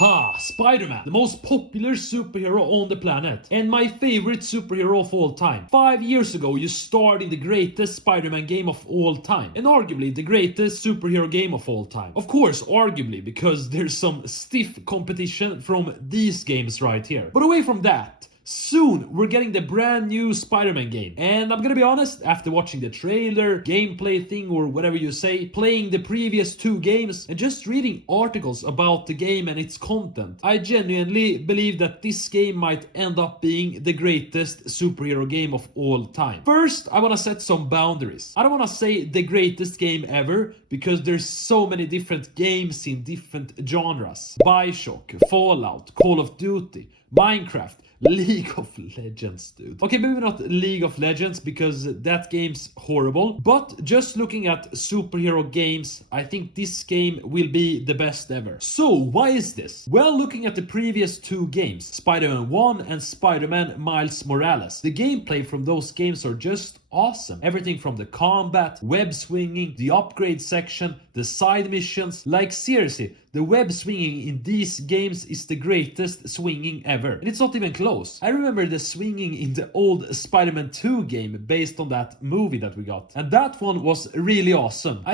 Ha! Spider-Man, the most popular superhero on the planet, and my favorite superhero of all time. 5 years ago, you starred in the greatest Spider-Man game of all time, and arguably the greatest superhero game of all time. Of course, arguably, because there's some stiff competition from these games right here. But away from that, soon, we're getting the brand new Spider-Man game. And I'm gonna be honest, after watching the trailer, gameplay thing, or whatever you say, playing the previous 2 games, and just reading articles about the game and its content, I genuinely believe that this game might end up being the greatest superhero game of all time. First, I wanna set some boundaries. I don't wanna say the greatest game ever, because there's so many different games in different genres. Bioshock, Fallout, Call of Duty, Minecraft, League of Legends, dude. Okay, maybe not League of Legends because that game's horrible. But just looking at superhero games, I think this game will be the best ever. So, why is this? Well, looking at the previous 2 games, Spider-Man 1 and Spider-Man Miles Morales, the gameplay from those games are just awesome. Everything from the combat, web swinging, the upgrade section, the side missions. Like seriously, the web swinging in these games is the greatest swinging ever. And it's not even close. I remember the swinging in the old Spider-Man 2 game based on that movie that we got. And that one was really awesome.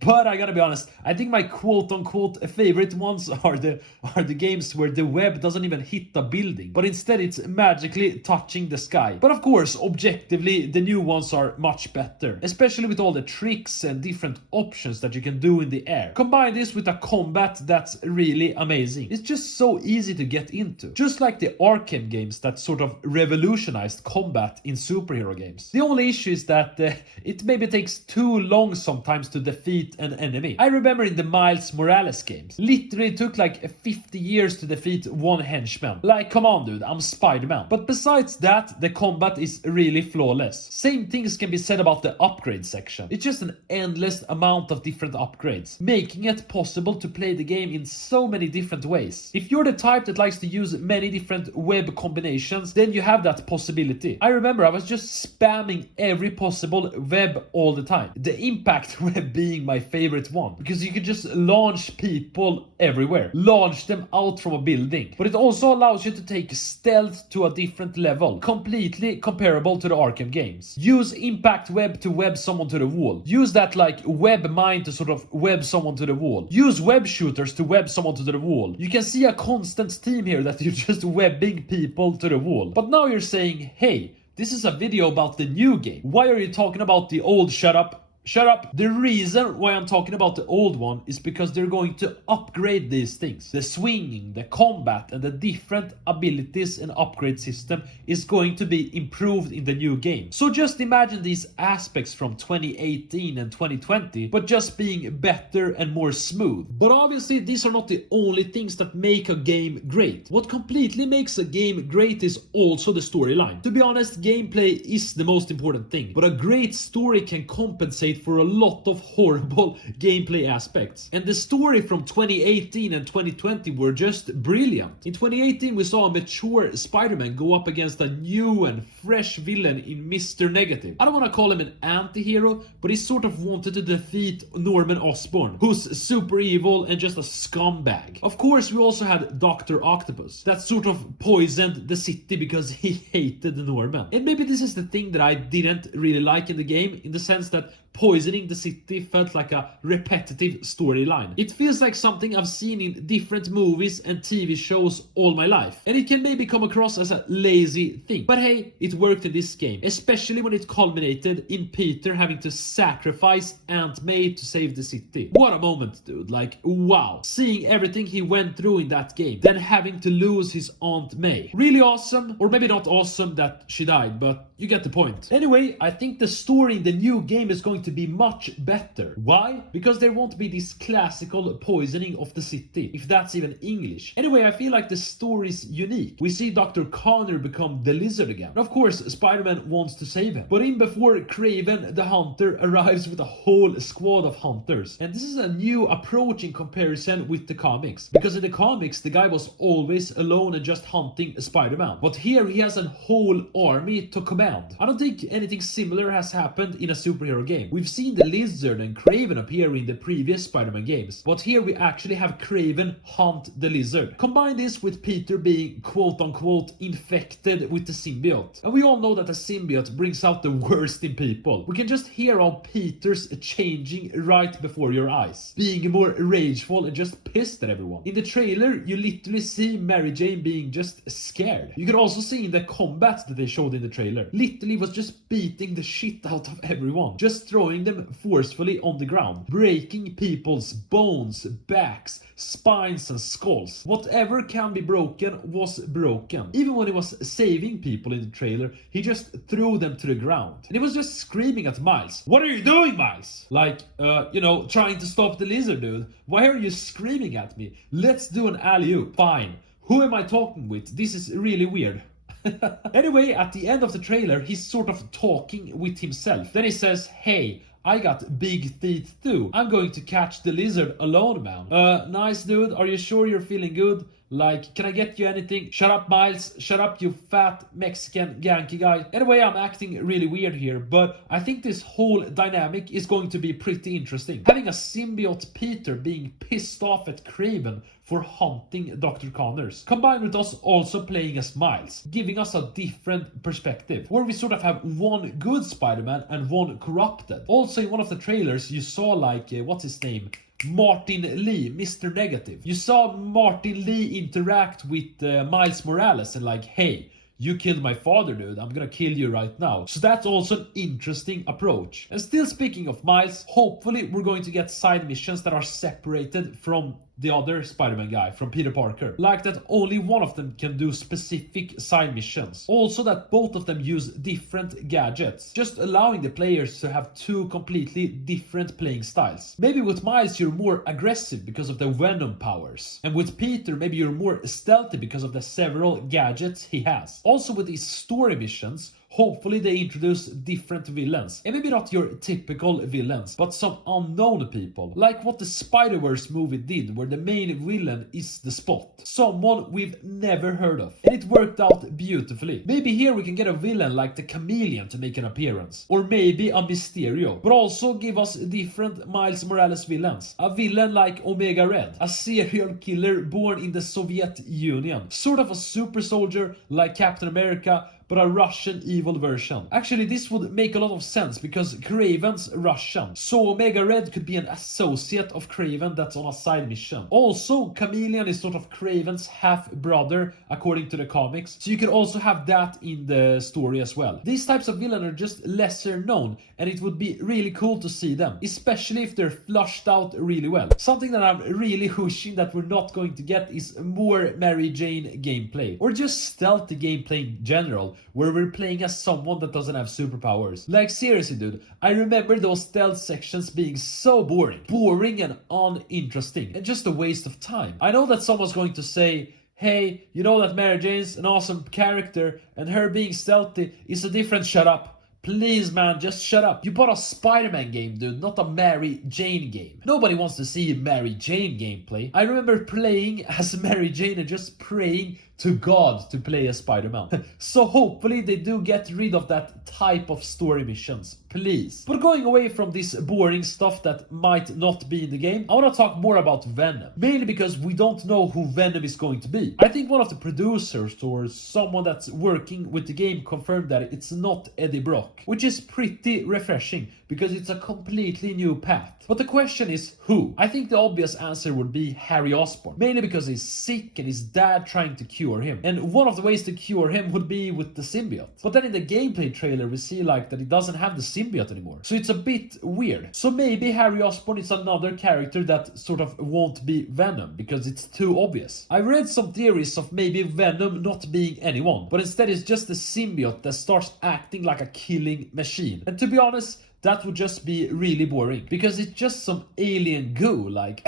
But I gotta be honest, I think my quote-unquote favorite ones are the games where the web doesn't even hit the building, but instead it's magically touching the sky. But of course, objectively, the new ones are much better, especially with all the tricks and different options that you can do in the air. Combine this with a combat that's really amazing. It's just so easy to get into, just like the Arkham games that sort of revolutionized combat in superhero games. The only issue is that it maybe takes too long sometimes to defeat an enemy. I remember in the Miles Morales games, literally took like 50 years to defeat one henchman. Like, come on dude, I'm Spider-Man. But besides that, the combat is really flawless. Same things can be said about the upgrade section. It's just an endless amount of different upgrades, making it possible to play the game in so many different ways. If you're the type that likes to use many different web combinations, then you have that possibility. I remember I was just spamming every possible web all the time. The impact web being my favorite one, because you could just launch people everywhere, launch them out from a building. But it also allows you to take stealth to a different level, completely comparable to the Arkham games. Use impact web to web someone to the wall. Use that like web mine to sort of web someone to the wall. Use web shooters to web someone to the wall. You can see a constant theme here that you're just webbing people to the wall. But now you're saying, hey, this is a video about the new game. Why are you talking about the old? Shut up. Shut up! The reason why I'm talking about the old one is because they're going to upgrade these things. The swinging, the combat, and the different abilities and upgrade system is going to be improved in the new game. So just imagine these aspects from 2018 and 2020, but just being better and more smooth. But obviously these are not the only things that make a game great. What completely makes a game great is also the storyline. To be honest, gameplay is the most important thing, but a great story can compensate for a lot of horrible gameplay aspects. And the story from 2018 and 2020 were just brilliant. In 2018 we saw a mature Spider-Man go up against a new and fresh villain in Mr. Negative. I don't want to call him an anti-hero, but he sort of wanted to defeat Norman Osborn, who's super evil and just a scumbag. Of course, we also had Dr. Octopus that sort of poisoned the city because he hated Norman. And maybe this is the thing that I didn't really like in the game, in the sense that poisoning the city felt like a repetitive storyline. It feels like something I've seen in different movies and TV shows all my life. And it can maybe come across as a lazy thing. But hey, it worked in this game. Especially when it culminated in Peter having to sacrifice Aunt May to save the city. What a moment, dude. Like, wow. Seeing everything he went through in that game. Then having to lose his Aunt May. Really awesome. Or maybe not awesome that she died, but you get the point. Anyway, I think the story in the new game is going to be much better. Why? Because there won't be this classical poisoning of the city, if that's even English. Anyway, I feel like the story's unique. We see Dr. Connor become the Lizard again. And of course, Spider-Man wants to save him. But in before Kraven the Hunter arrives with a whole squad of hunters. And this is a new approach in comparison with the comics. Because in the comics, the guy was always alone and just hunting Spider-Man. But here he has a whole army to command. I don't think anything similar has happened in a superhero game. We've seen the lizard and Kraven appear in the previous Spider-Man games, but here we actually have Kraven hunt the lizard. Combine this with Peter being quote-unquote infected with the symbiote. And we all know that the symbiote brings out the worst in people. We can just hear how Peter's changing right before your eyes, being more rageful and just pissed at everyone. In the trailer, you literally see Mary Jane being just scared. You can also see in the combat that they showed in the trailer, literally was just beating the shit out of everyone, just throwing them forcefully on the ground, breaking people's bones, backs, spines and skulls. Whatever can be broken was broken. Even when he was saving people in the trailer, he just threw them to the ground. And he was just screaming at Miles, "What are you doing, Miles?" Like, trying to stop the lizard, dude. Why are you screaming at me? Let's do an alley-oop. Fine. Who am I talking with? This is really weird. Anyway, at the end of the trailer, he's sort of talking with himself. Then he says, "Hey, I got big teeth too. I'm going to catch the lizard alone, man." Nice dude, are you sure you're feeling good? Like, can I get you anything? Shut up, Miles. Shut up, you fat Mexican Yankee guy. Anyway, I'm acting really weird here, but I think this whole dynamic is going to be pretty interesting. Having a symbiote Peter being pissed off at Kraven for hunting Dr. Connors, combined with us also playing as Miles, giving us a different perspective, where we sort of have one good Spider-Man and one corrupted. Also, in one of the trailers, you saw what's his name? Martin Lee, Mr. Negative. You saw Martin Lee interact with Miles Morales and like, "Hey, you killed my father, dude. I'm gonna kill you right now." So that's also an interesting approach. And still speaking of Miles, hopefully we're going to get side missions that are separated from the other Spider-Man guy, from Peter Parker. Like that only one of them can do specific side missions. Also that both of them use different gadgets, just allowing the players to have two completely different playing styles. Maybe with Miles you're more aggressive because of the Venom powers. And with Peter maybe you're more stealthy because of the several gadgets he has. Also with these story missions, hopefully they introduce different villains. And maybe not your typical villains, but some unknown people. Like what the Spider-Verse movie did, where the main villain is the Spot. Someone we've never heard of. And it worked out beautifully. Maybe here we can get a villain like the Chameleon to make an appearance. Or maybe a Mysterio. But also give us different Miles Morales villains. A villain like Omega Red. A serial killer born in the Soviet Union. Sort of a super soldier like Captain America, but a Russian evil version. Actually, this would make a lot of sense because Kraven's Russian. So Omega Red could be an associate of Kraven that's on a side mission. Also, Chameleon is sort of Kraven's half-brother according to the comics. So you can also have that in the story as well. These types of villains are just lesser known and it would be really cool to see them. Especially if they're flushed out really well. Something that I'm really wishing that we're not going to get is more Mary Jane gameplay. Or just stealthy gameplay in general, where we're playing as someone that doesn't have superpowers. Like seriously dude, I remember those stealth sections being so boring and uninteresting and just a waste of time. I know that someone's going to say, "Hey, you know that Mary Jane's an awesome character and her being stealthy is a different..." Shut up. Please man, just shut up. You bought a Spider-Man game, dude, not a Mary Jane game. Nobody wants to see Mary Jane gameplay. I remember playing as Mary Jane and just praying to God to play as Spider-Man. So hopefully they do get rid of that type of story missions, please. But going away from this boring stuff that might not be in the game, I want to talk more about Venom. Mainly because we don't know who Venom is going to be. I think one of the producers or someone that's working with the game confirmed that it's not Eddie Brock, which is pretty refreshing because it's a completely new path. But the question is who? I think the obvious answer would be Harry Osborn, mainly because he's sick and his dad trying to cure him. And one of the ways to cure him would be with the symbiote. But then in the gameplay trailer we see that he doesn't have the symbiote anymore. So it's a bit weird. So maybe Harry Osborn is another character that sort of won't be Venom because it's too obvious. I read some theories of maybe Venom not being anyone, but instead it's just the symbiote that starts acting like a killing machine. And to be honest, that would just be really boring because it's just some alien goo. Like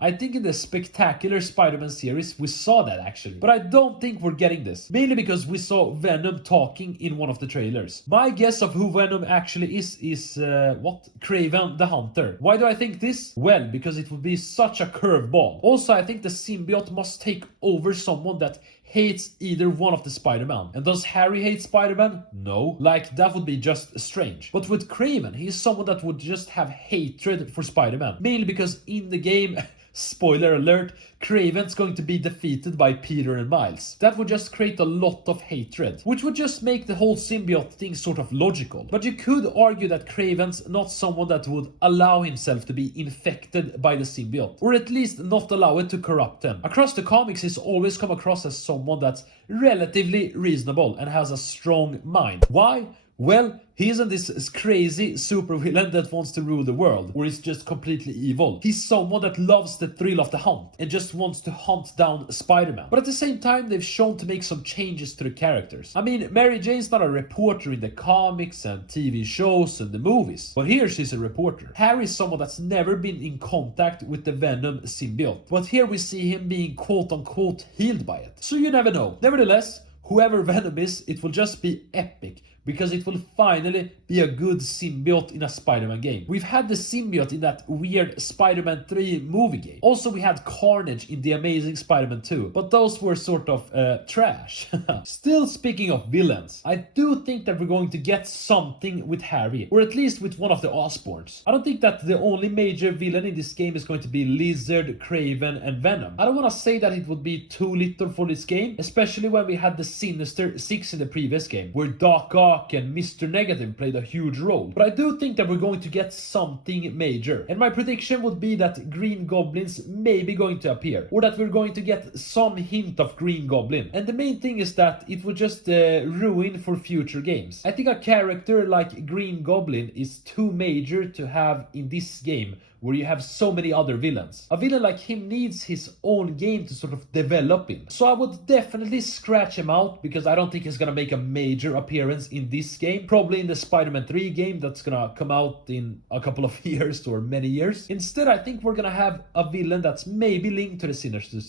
I think in the spectacular Spider-Man series we saw that actually. But I don't think we're getting this. Mainly because we saw Venom talking in one of the trailers. My guess of who Venom actually is Kraven the Hunter. Why do I think this? Well, because it would be such a curveball. Also, I think the symbiote must take over someone that hates either one of the Spider-Man. And does Harry hate Spider-Man? No. Like, that would be just strange. But with Kraven, he's someone that would just have hatred for Spider-Man. Mainly because in the game, spoiler alert, Kraven's going to be defeated by Peter and Miles. That would just create a lot of hatred, which would just make the whole symbiote thing sort of logical. But you could argue that Kraven's not someone that would allow himself to be infected by the symbiote, or at least not allow it to corrupt him. Across the comics, he's always come across as someone that's relatively reasonable and has a strong mind. Why? Well, he isn't this crazy supervillain that wants to rule the world, or is just completely evil. He's someone that loves the thrill of the hunt, and just wants to hunt down Spider-Man. But at the same time, they've shown to make some changes to the characters. I mean, Mary Jane's not a reporter in the comics and TV shows and the movies, but here she's a reporter. Harry's someone that's never been in contact with the Venom symbiote, but here we see him being quote-unquote healed by it. So you never know. Nevertheless, whoever Venom is, it will just be epic, because it will finally be a good symbiote in a Spider-Man game. We've had the symbiote in that weird Spider-Man 3 movie game. Also, we had Carnage in The Amazing Spider-Man 2, but those were sort of trash. Still, speaking of villains, I do think that we're going to get something with Harry, or at least with one of the Osborns. I don't think that the only major villain in this game is going to be Lizard, Kraven, and Venom. I don't want to say that it would be too little for this game, especially when we had the Sinister Six in the previous game, where Doc Ock and Mr. Negative played a huge role. But I do think that we're going to get something major. And my prediction would be that Green Goblin's may be going to appear, or that we're going to get some hint of Green Goblin. And the main thing is that it would just ruin for future games. I think a character like Green Goblin is too major to have in this game, where you have so many other villains. A villain like him needs his own game to sort of develop in. So I would definitely scratch him out, because I don't think he's gonna make a major appearance in this game. Probably in the Spider-Man 3 game that's gonna come out in a couple of years or many years. Instead, I think we're gonna have a villain that's maybe linked to the Sinister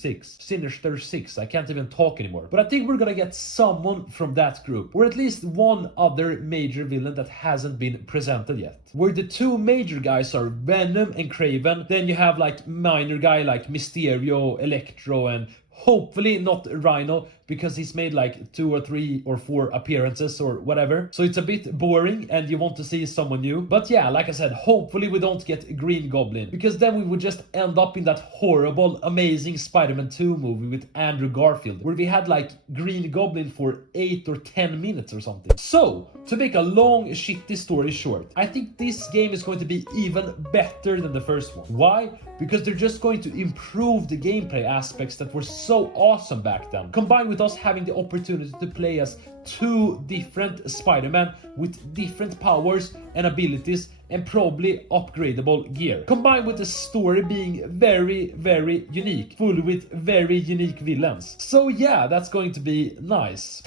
Six. I can't even talk anymore. But I think we're gonna get someone from that group, or at least one other major villain that hasn't been presented yet. Where the two major guys are Venom and Kraven, then you have like minor guy like Mysterio, Electro, and hopefully not Rhino, because he's made like 2 or 3 or 4 appearances or whatever. So it's a bit boring and you want to see someone new. But yeah, like I said, hopefully we don't get Green Goblin, because then we would just end up in that horrible, amazing Spider-Man 2 movie with Andrew Garfield, where we had like Green Goblin for 8 or 10 minutes or something. So, to make a long, shitty story short, I think this game is going to be even better than the first one. Why? Because they're just going to improve the gameplay aspects that were so awesome back then, combined with us having the opportunity to play as 2 different Spider-Man with different powers and abilities, and probably upgradable gear, combined with the story being very, very unique, full with very unique villains. So yeah, that's going to be nice.